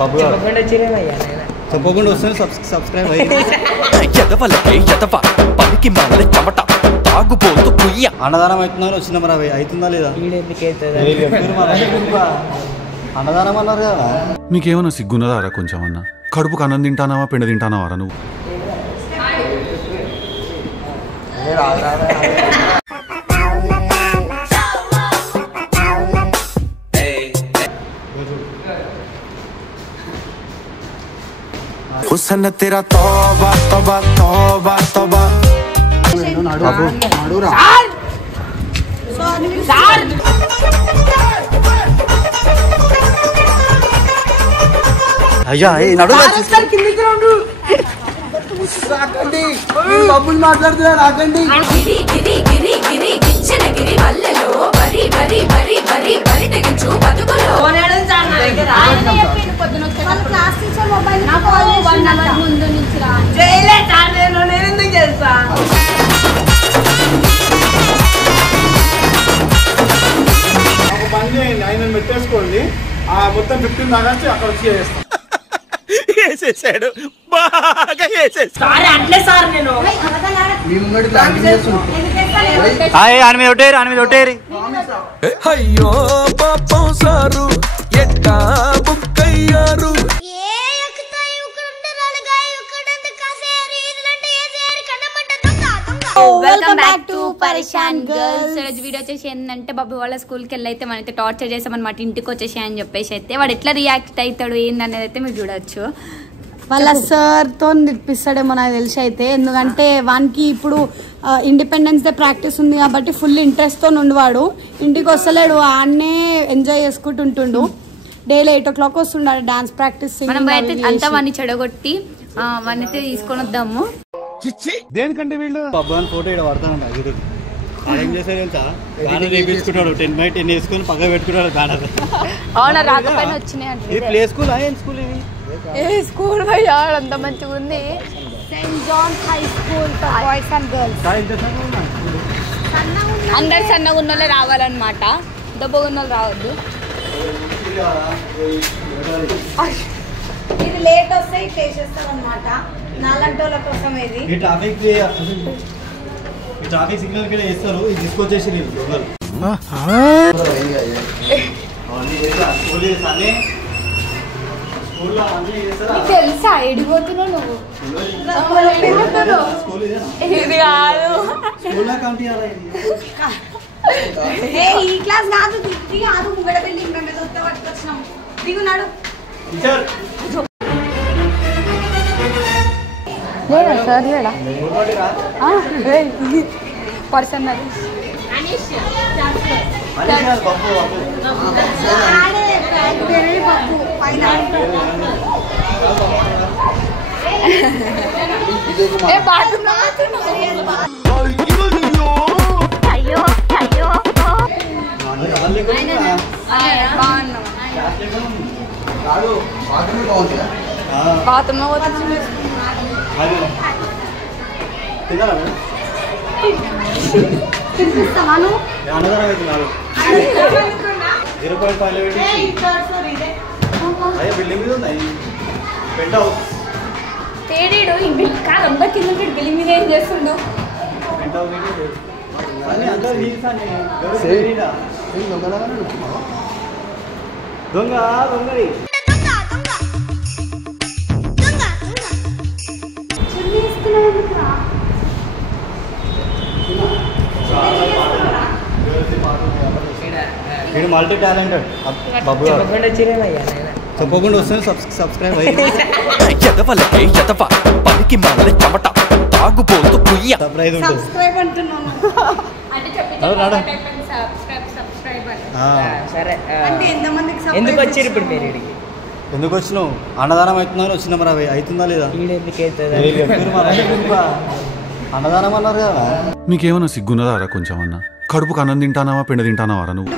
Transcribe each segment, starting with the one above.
బాబు చెప్పకుండా వస్తుంది సబ్స్క్రైబ్ అన్నదానం అవుతుందని వచ్చిన మరి అవి అవుతుందా లేదా అన్నదానం అన్నారు కదా. మీకేమన్నా సిగ్గున్నదారా కొంచెం అన్న? కడుపుకు అన్నం తింటానావా పెండ తింటానావారా నువ్వు? हुस्न तेरा तौबा तौबा तौबा तौबा అయ్యా డబ్బులు మాట్లాడుతున్నా రాకండి. ఆయన పెట్టేసుకోండి మొత్తం 15 దాకా అక్కడ వచ్చి చేస్తాం. వేసేసాడు బాగా వేసేసాడు. అయ్యో పాపం సారు ఎట్టా బుక్కయ్యారు. వెల్కమ్ బ్యాక్ టు పరేషాన్ గర్ల్స్. ఈరోజు వీడియో వచ్చేసి ఏంటంటే బాబు వాళ్ళ స్కూల్కి వెళ్ళి అయితే మనైతే టార్చర్ చేసామన్నమాట. ఇంటికి వచ్చేసి అని చెప్పేసి అయితే వాడు ఎట్లా రియాక్ట్ అవుతాడు ఏందనేది అయితే మీరు చూడొచ్చు. వాళ్ళ సార్తో నిలిపిస్తాడేమో నాకు తెలిసి అయితే, ఎందుకంటే వానికి ఇప్పుడు ఇండిపెండెన్స్ డే ప్రాక్టీస్ ఉంది కాబట్టి ఫుల్ ఇంట్రెస్ట్తో ఉండేవాడు. ఇంటికి వస్తలేడు, ఆడనే ఎంజాయ్ చేసుకుంటుంటుండు. డైలీ 8 o'clock వస్తుండాడు డాన్స్ ప్రాక్టీస్. మనం అయితే అంతా వాడిని చెడగొట్టి వాడిని అయితే తీసుకొని వద్దాము. దేనికంటే వీళ్ళు బాబు అని ఫోటో ఇక్కడ పడతానంట. ఏం చేశారు బ్యానర్ వేయించుకుంటాడు, 10x10 వేసుకొని పక్క పెట్టుకుంటాడు బ్యానర్. అవునా రాకపోయినా వచ్చినాయి అంటే. ఇది ప్లే స్కూల్ ఏం స్కూల్ ఇది? ఏ స్కూల్ భయ్యా అంత మంచిగా ఉంది. Saint John's high school for boys and girls. అందరు సన్నగా ఉన్న వాళ్ళే రావాలన్నమాట, దెబ్బగా ఉన్న వాళ్ళు రావద్దు. ఇది లేట్ వస్తే చేసేస్తారు అనమాట నాలంటి వాళ్ళ కోసం. ఇది ఈ ట్రాఫిక్ సిగ్నల్ కూడా వేస్తారు, ఇది తీసుకొచ్చేసి తెలుసా ఎడిపోతున్నావు నువ్వు? ఇది కాదు ఈ క్లాస్ కాదు, దిగి కాదు, ముంగడ బిల్డింగ్ మీద వస్తే పట్టుకొచ్చినాం. దిగున్నాడు లేడా సార్ లేడా పర్సన్ బాత్రూమ్ తినిపిస్తాను. బిల్డింగ్ మీద ఉన్నాయి పెంట్ హౌస్. తేడీడు కాదు అందరు కింద బిల్డింగ్ మీద ఏం చేస్తుండు? పెంట్ హౌస్ దొంగ దొంగడి వీడు మల్టీ టాలెంటెడ్ బాబు. చెప్పకుండా వస్తుంది సబ్స్క్రైబ్ ఎందుకు వచ్చారు ఇప్పుడు మీరు? ఎందుకు వచ్చినావు? అన్నదానం అవుతుందని వచ్చిన మరి అవి అవుతుందా లేదా? అన్నదానం అన్నారు కదా. మీకేమన్నా సిగ్గున్నదారా కొంచెం అన్న? కడుపుకు అన్నం తింటానావా పెండ తింటానావారా నువ్వు?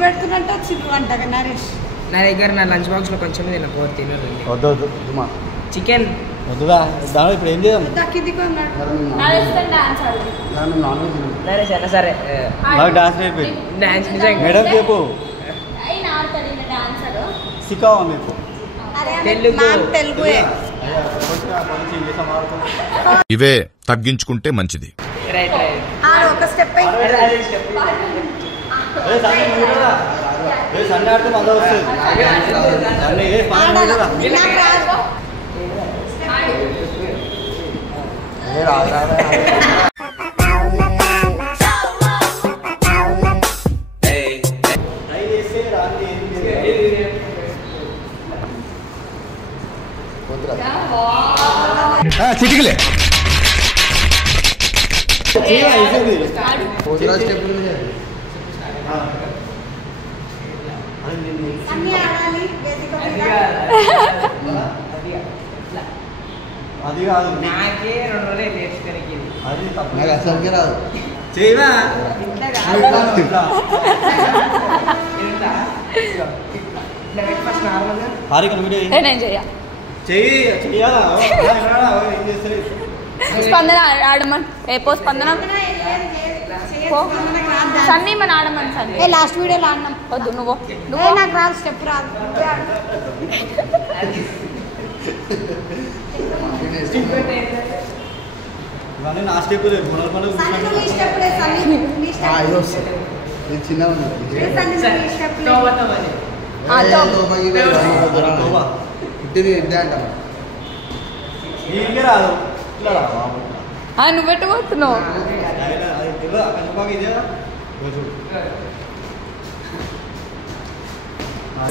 నా దగ్గర నా లంచ్ బాక్స్ లో కొంచెం వద్దు చికెన్ వద్దుదా. దాని ఇప్పుడు ఏం చేద్దాం? సరే నాకు డాన్స్ నేర్పి. డాన్స్ నిజంగా మేడం చెప్పు సిక్కావా మీకు? తెలుగుయే. ఇవే తగ్గించుకుంటే మంచిది. రైట్ ఒక స్టెప్ సండే ఆడుతూ మళ్ళీ వస్తుంది. చిటికలే అది కాదు, నాకే 2 రోజులు నేర్చుకోనికి అది తప్పు. నాకు అసలుకే రాదు. చేయవా ఫస్ట్ నార్మల్గా హారిక నువ్వు నేను చెయ్య చెయ్యాలా ఏం చేస్తారు? స్పందన ఆడమని రేపో స్పందన సన్నీ మన ఆడమని సన్నీ లాస్ట్ వీడియోలో ఆడినాం. వద్దు నువ్వు నాకు రాదు, స్టెప్ రాదు. ఇవన్నీ నా స్టెప్ లేదు. గుణాల పండుగ ఇది వస్తుంది. ఇది చిన్న పుట్టింది ఇంతే అంటాం. నీకే రాదు, ఇట్లా రా బాబు. నువ్వు పెట్టుకోతున్నావు అది తెలియదా? కనుపాక ఇదేనా?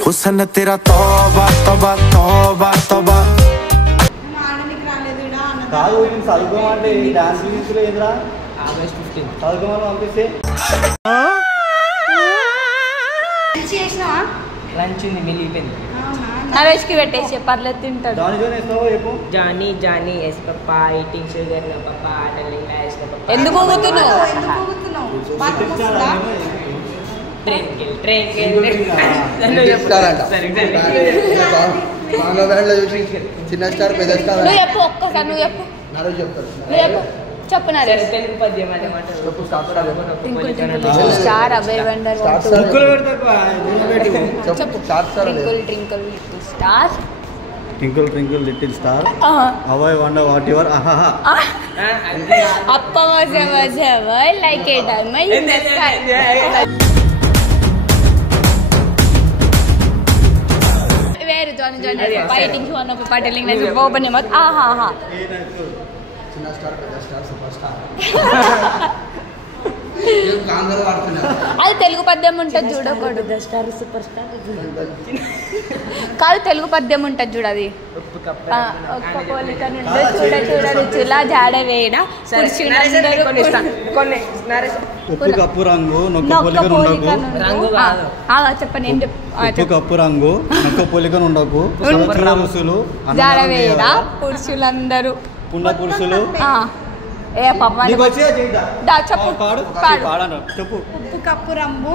हुस्न तेरा तौबा तौबा तौबा तौबा ఆడనికి రాలేదు ఈడ అన్నది. కాదు, వీళ్ళని చదువుకోమంటే డాన్స్ గిన్స్లో ఏంద్రా? ఆగస్ట్ 15 చదువుకోమని పంపిస్తే మంచి చేసినావా? లంచ్ ఉంది మిగిలిపోయింది. నరేష్కి పెట్టేసి పర్లేదు తింటాడు. దాని జోన్ వేస్తావో చెప్పు. Johnny Johnny yes papa eating sugar no papa darling ice నా పప్పా ఎందుకు ఊగుతున్నావు? ఎందుకు ఊగుతున్నావు? బాత్రూమ్ వస్తుందా? ఇస్తారంట. మాంగో బ్యాండ్లో చూసి చిన్న స్టార్ పెద్ద స్టార్ నువ్వు చెప్పు ఒక్కసారి నువ్వు చెప్పు నరేష్ చెప్తారు. నువ్వు చెప్పు చెప్పు నరేష్. తెలుగు పద్యం అన్నమాట. చెప్పు స్టార్ స్టార్ చెప్పు. ట్వింకిల్ ట్వింకిల్ స్టార్ అభయ్ వండర్ స్టార్ స్టార్ ముక్కులు పెడతా చెప్పు star star twinkle twinkle little star twinkle twinkle little star how I wonder what your ఆహా up was ever like a diamond in the sky. వేరు Johnny Johnny fighting one of పాటలింగ్ nice open your mouth ఆహా చిన్న star పెద్ద star super star కాంగల్ వాడుతున్నారు. అది తెలుగు పద్యం ఉంటుంది చూడకూడదు. స్టార్ సూపర్ స్టార్ కాదు తెలుగు పద్యం ఉంటుంది చూడు. అది ఒక్క పోలిక నుండి చూడ చూడ రుచులా జాడ వేడ పురుషులందరూ ఉప్పు కప్పు రంగు నొక్క నొక్క పోలిక పోలిక ఉండకు. రంగు కాదు. చెప్పండి ఏం ఉప్పు కప్పు రంగు నొక్క పోలిక ఉండకు. చూడ రుసులు జాడ వేడ పురుషులందరూ పుండ పురుషులు. ఏ పాప నీకు వచ్చే చేద్దా? చెప్పు పాడు పాడు. పాడను చెప్పు. ఉప్పు కప్పు రంగు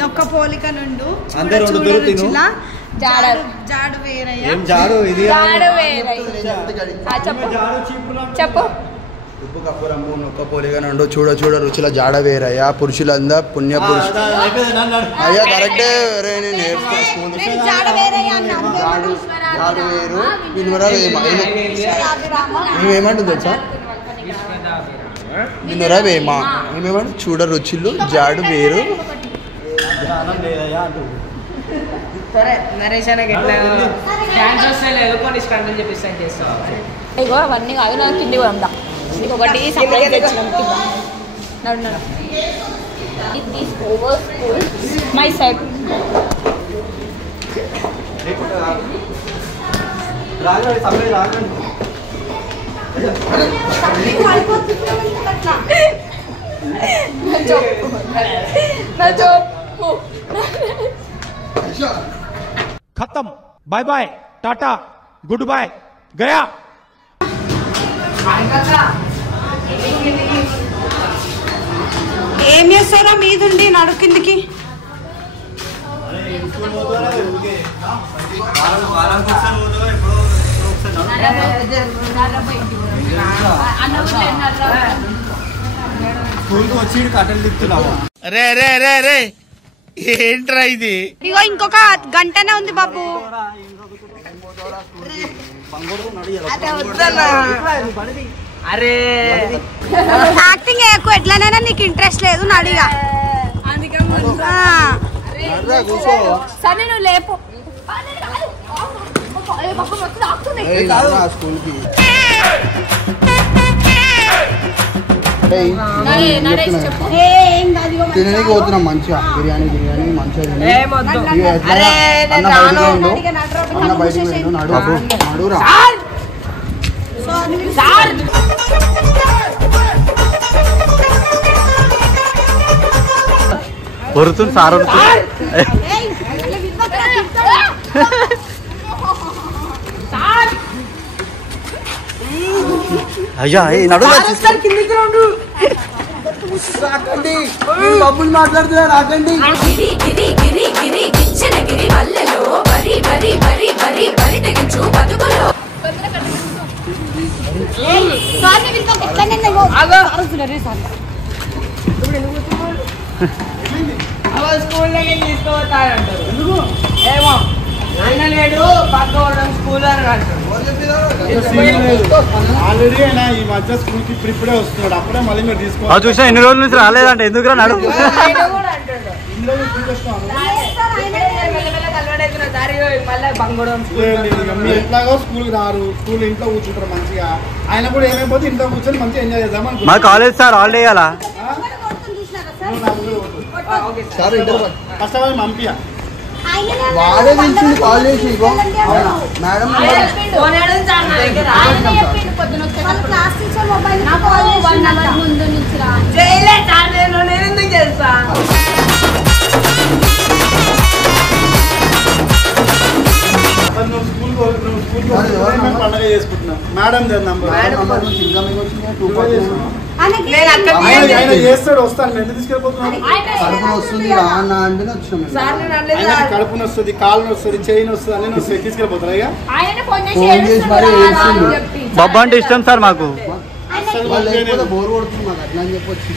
నొక్క పోలిక నుండు అందరూ రెండు దూరం తిను. జాడు వేరయ్య. ఏం జాడు ఇది? జాడ వేడ చెప్పు జాడు చీపురు చెప్పు. ఉప్పు కప్పు రంగు నొక్క పోలిగా నుండు చూడ చూడ రుచుల జాడ వేరయ్యా పురుషులందా పుణ్య పురుషులు. అయ్యా కరెక్టే. నేను నేర్చుకున్నాను. జాడ వేరయ్య అన్నాను. జాడు వేరు వినురా వేమ. ఏమంటుంది తెలుసా? వినురా వేమ. ఏమేమంటే చూడ రుచులు జాడు వేరు. జ్ఞానం లేదయ్యా అంటూ. సరే నరేష్ అన్నకి ఎట్లా డాన్స్ వస్తే ఎలుకొని స్టంట్ చెప్పిస్తాను చేస్తాను. ఇగో అవన్నీ కాదు నాకు కింది పోదా. నీకు ఒకటి సప్లై తెచ్చినాం కింద. నడు నడు. This over school my side. రాగండి సభ్యులు రాగండి. खत्म bye bye tata good bye गया. ఏం చేస్తారా మీదుండి నడు కిందికి. స్కూల్కి వచ్చి కట్టెలు తిప్పుతున్నావా? రే రే రే రే ఏంట్రా ఇది? ఇగో ఇంకొక గంటనే ఉంది బాబు. అరే యాక్టింగ్ ఎక్కువ ఎట్లనైనా నీకు ఇంట్రెస్ట్ లేదు నడిగా సరే నువ్వు లేపు తినడానికి పోతున్నాం మంచిగా బిర్యానీ మంచిగా అన్న బయటికి పోయిండు నడురా వరుతుంది సార్ అయ్యా బబ్బులు మాట్లాడుతున్నా రాకండి స్కూల్లోకి తీసుకోతారంటారు ఏమో ఆయన లేడు పక్క స్కూల్ అని అంటారు ఆల్రెడీ అయినా ఈ మధ్య స్కూల్ కి ఇప్పుడే వస్తున్నాడు అప్పుడే మళ్ళీ మీరు తీసుకోవాలి చూసా ఎన్ని రోజుల నుంచి రాలేదంటే ఎందుకు రా నడు ఎట్లాగో స్కూల్ రారు స్కూల్ ఇంట్లో కూర్చుంటారు మంచిగా ఆయన కూడా ఏమైపోతే ఇంట్లో కూర్చొని మంచిగా ఎంజాయ్ చేద్దాం మా కాలేజ్ సార్ హాలిడే ఇవ్వాలా కష్టపడి పంపియా వాడే పిలిచింది కాల్ చేసి మేడం పండుగ చేసుకుంటున్నా మేడం చేస్తాడు వస్తాను ఎందుకు తీసుకెళ్ళిపోతున్నాను కడుపున వస్తుంది కాళ్ళని వస్తుంది చైన్ వస్తుంది అన్నీ వస్తుంది తీసుకెళ్ళిపోతారా ఇక బొబ్బ అంటే ఇష్టం సార్ మాకు బోర్ కొడుతుంది మాకు అట్లా అని చెప్పొచ్చు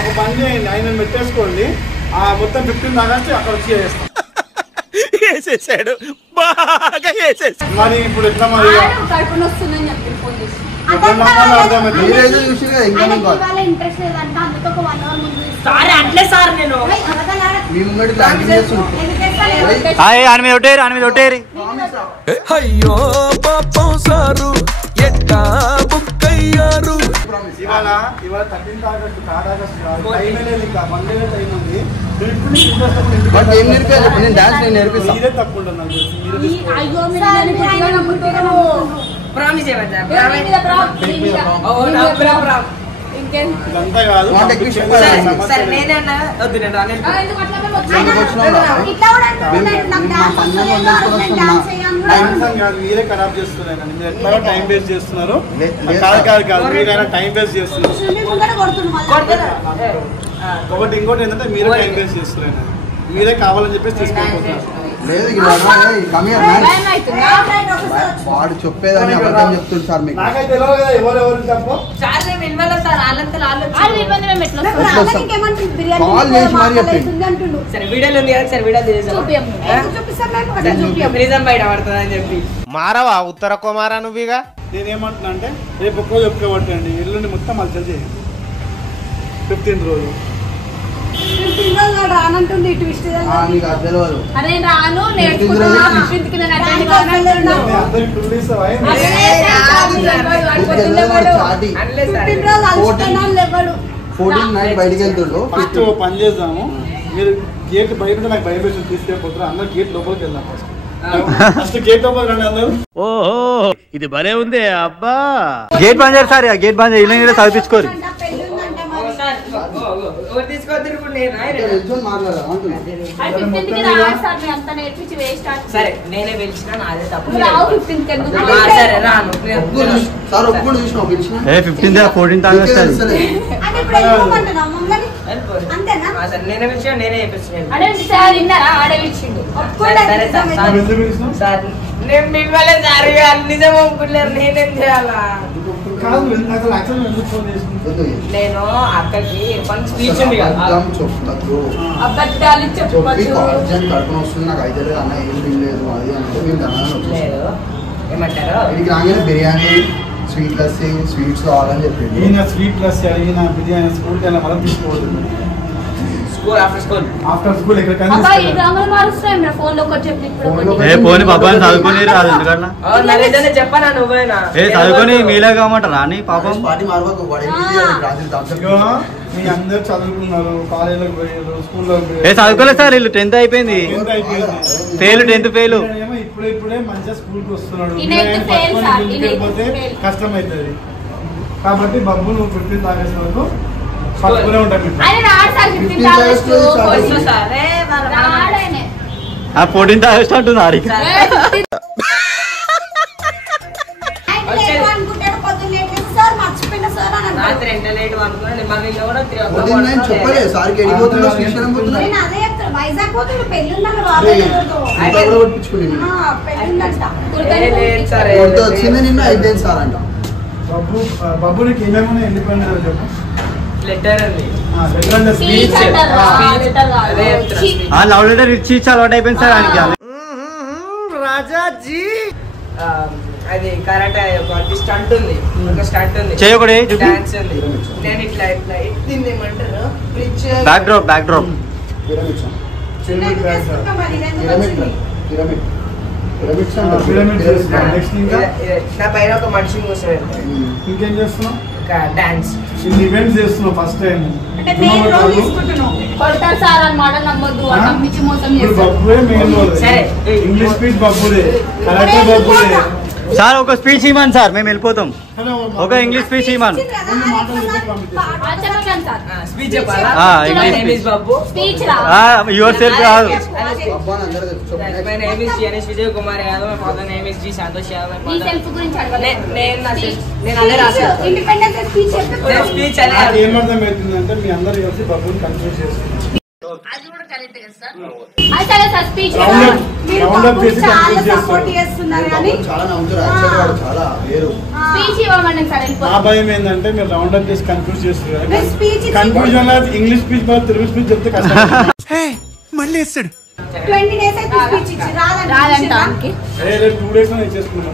ఒక పని చేయండి ఆయన పెట్టేసుకోండి ఆ మొత్తం 15 ఆగస్టు అక్కడ వచ్చి చేస్తాం వేసేసాడు బాగా వేసేసాడు మరి ఇప్పుడు ఎట్లా మరి ఆయన మీద ఒట్టేరి అయ్యో పాపం సారు ఎట్టా బుక్ అయ్యారు ఇవాళ 13th ఆగస్టు టైం లేదు ఇంకా 1 day టైం ఉంది మీరే తప్పు ఉంటుంది ఇదంతా కాదు మీరే ఖరాబ్ చేస్తున్నారు మీరు ఎట్లా టైం వేస్ట్ చేస్తున్నారు కాదు మీరైనా టైం వేస్ట్ చేస్తున్నారు ఒకటి ఇంకోటి ఏంటంటే మీరే టైం వేస్ట్ చేస్తున్నారు మీరే కావాలని చెప్పేసి తీసుకెళ్ళిపోతున్నారు వాడు చెప్పేదని అబద్ధం చెప్తుంది సార్ మీకు నాకైతే తెలియదు కదా ఎవరెవరు తప్పు కాల్ చేసి మరి చెప్పి మారవా ఉత్తర కుమారా నువ్వుగా నేనేమంటున్నా అంటే రేపు ఒక్కో చెప్పుకోబట్టండి ఎల్లుండి మొత్తం మళ్ళీ చేయండి 15 రోజులు రానంటుంది అరే రాను బయటికి వెళ్తుండ్రు ఫస్ట్ పని చేద్దాము మీరు గేట్ బయట నాకు భయం వేసి తీసుకెళ్ళిపోతారు అందరూ గేట్ లోపలికి వెళ్దాం ఫస్ట్ గేట్ లోపలికి రండి అందరూ ఓహో ఇది భలే ఉంది అబ్బా గేట్ బంద్ చేయాలి సార్ గేట్ బంద్ చేయాలి చదివించుకోరు సరే నేనే పిలిచిన నాదే తప్పు 15th 14th ఆగస్ట్ నేనే పిలిచిన నేనే చేపించాను ఒప్పుకోండి సార్ నేను మిమ్మల్ని సార్ నిజం ఒప్పుకోలేరు నేనేం చేయాలా కాదు అసలు యాక్చువల్ ఎందుకు ఫోన్ చేసుకుంటా నేను అక్కకి స్పీచ్ ఉంది కదా అబద్ధాలు చెప్పచ్చు కడుపున వస్తుంది నాకు అయితే అన్న ఏం తినలేదు అది అంటే మేము లేదు ఏమంటారు వీడికి రాగానే బిర్యానీ స్వీట్ లస్సీ స్వీట్స్ కావాలని చెప్పింది ఈయన స్వీట్ లస్సీ అడిగిన బిర్యానీ స్కూల్కి వెళ్ళిన మనం తీసుకోవద్దు స్కూల్ ఆఫ్టర్ స్కూల్ ఎక్కడికైనా పోనీ పాపని చదువుకొని రాదు ఎందుకన్నా చెప్పనా నువ్వేనా చదువుకొని మీలే కామంటారా అని పాపం పార్టీ మారవకు మీ అందరు చదువుకున్నారు కాలేజీలోకి పోయారు స్కూల్లో చదువుకోలేదు సార్ వీళ్ళు 10th అయిపోయింది ఫెయిల్ 10th ఫెయిల్ ఇప్పుడే మంచిగా స్కూల్కి వస్తున్నాడు వెళ్ళిపోతే కష్టం అవుతుంది కాబట్టి బాబు నువ్వు 15th ఆగస్ట్ వరకు పట్టుకునే ఉంటాను 14th ఆగస్ట్ అంటుంది ఆడికి చెప్పలేదు సార్కి ఎడిపోతున్నా వచ్చింది నిన్న అయిపోయింది సార్ అంట బాబు నీకు ఏమేమి ఇండిపెండెంట్ చెప్పు లవ్ లెటర్ ఇచ్చి అలవాటు అయిపోయింది సార్ ఆయనకి రాజాజీ అది కరాటే ఒక స్టంట్ ఉంది చేయకూడే డాన్స్ ఉంది నేను ఇట్లా ఇట్లా ఎత్తింది ఏమంటారు బ్యాక్ డ్రాప్ నా పైన ఒక మనిషి కూర్చోండి ఇంకేం చేస్తున్నావు డాన్స్ ఇన్ని ఈవెంట్స్ చేస్తున్నావు ఫస్ట్ టైం బబ్బురే మెయిన్ రోల్ ఇంగ్లీష్ స్పీచ్ బబ్బురే కరాటే బబ్బురే సార్ ఒక స్పీచ్ ఇవ్వను సార్ మేము వెళ్ళిపోతాం ఒక ఇంగ్లీష్ స్పీచ్ ఇవ్వను యువర్ సెల్ఫ్ కాదు My name is Janesh Vijay Kumar Yadav. My father name is G Santosh Yadav. My speech ఏమర్థమవుతుందంటే మీ అందరు కలిసి బబ్బుని కన్ఫ్యూజ్ చేస్తున్నారు చాలా నమ్ముతారు చాలా వేరు నా భయం ఏంటంటే మీరు రౌండ్ అప్ చేసి కన్ఫ్యూజ్ చేస్తున్నారు కన్ఫ్యూజన్ ఇంగ్లీష్ స్పీచ్ బాగా తెలుగు స్పీచ్ చెప్తే కష్టం మళ్ళీ వేస్తాడు 20 days అయితే స్పీచ్ ఇచ్చి రాదంట 2 days లో ఇచ్చేసుకున్నాం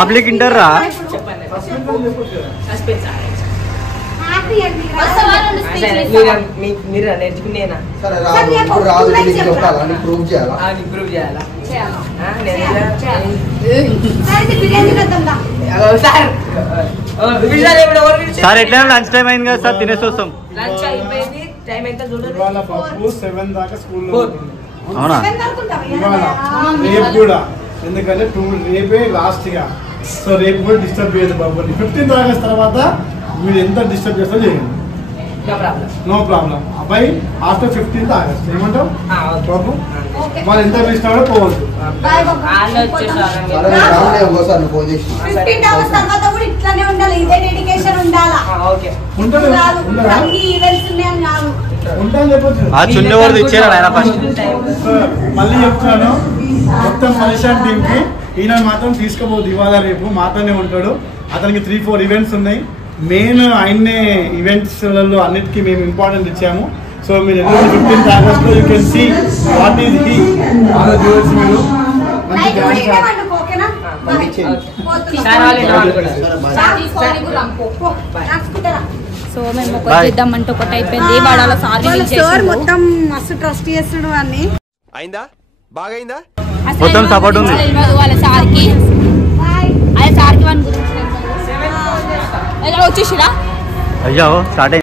పబ్లిక్ ఇంటర్ రా మీరు నేర్చుకునేనా సరే రాదు చెప్పాలని ప్రూవ్ చేయాలా ఇంప్రూవ్ చేయాలా సార్ ఎట్లా లంచ్ టైం అయింది కదా సార్ తినేసి వస్తాం లంచ్ అయిపోయింది టైం ఎంత చూడండి ఇవాళ బాబు 7 దాకా స్కూల్లో అవునా ఇవాళ రేపు కూడా ఎందుకంటే రేపే లాస్ట్ గా సో రేపు కూడా డిస్టర్బ్ చేయదు బాబుని 15th ఆగస్ట్ తర్వాత మీరు ఎంత డిస్టర్బ్ చేస్తా చేయండి నో ప్రాబ్లం అబ్బాయి ఆఫ్టర్ 15th ఆగస్ట్ ఏమంటావు బాబు వాళ్ళు ఎంత ఇష్టం పోవద్దు ఫోన్ చేసి చున్నవాడు ఇచ్చాడు ఆయన ఫస్ట్ మళ్ళీ చెప్తున్నాను మొత్తం పరేషాన్ టీమ్ కి ఈయన మాత్రం తీసుకుపోదు ఇవాళ రేపు మాతోనే ఉంటాడు అతనికి 3-4 ఈవెంట్స్ ఉన్నాయి మెయిన్ ఆయన్నే ఈవెంట్స్లలో అన్నిటికీ మేము ఇంపార్టెంట్ ఇచ్చాము సో మీరు 15th ఆగస్ట్ లో you can see what is he బాగా చూడొచ్చు మీరు సో మేము ఒకటి చేద్దామంటే ఒకటి అయిపోయింది వాడు అలా సార్ మొత్తం మస్తు ట్రస్ట్ చేస్తాడు అని అయిందా బాగా అయిందా మొత్తం సపోర్ట్ ఉంది వాళ్ళ సార్కి వాళ్ళ సార్కి వాని గురించి వచ్చేసిరా అయ్యో స్టార్ట్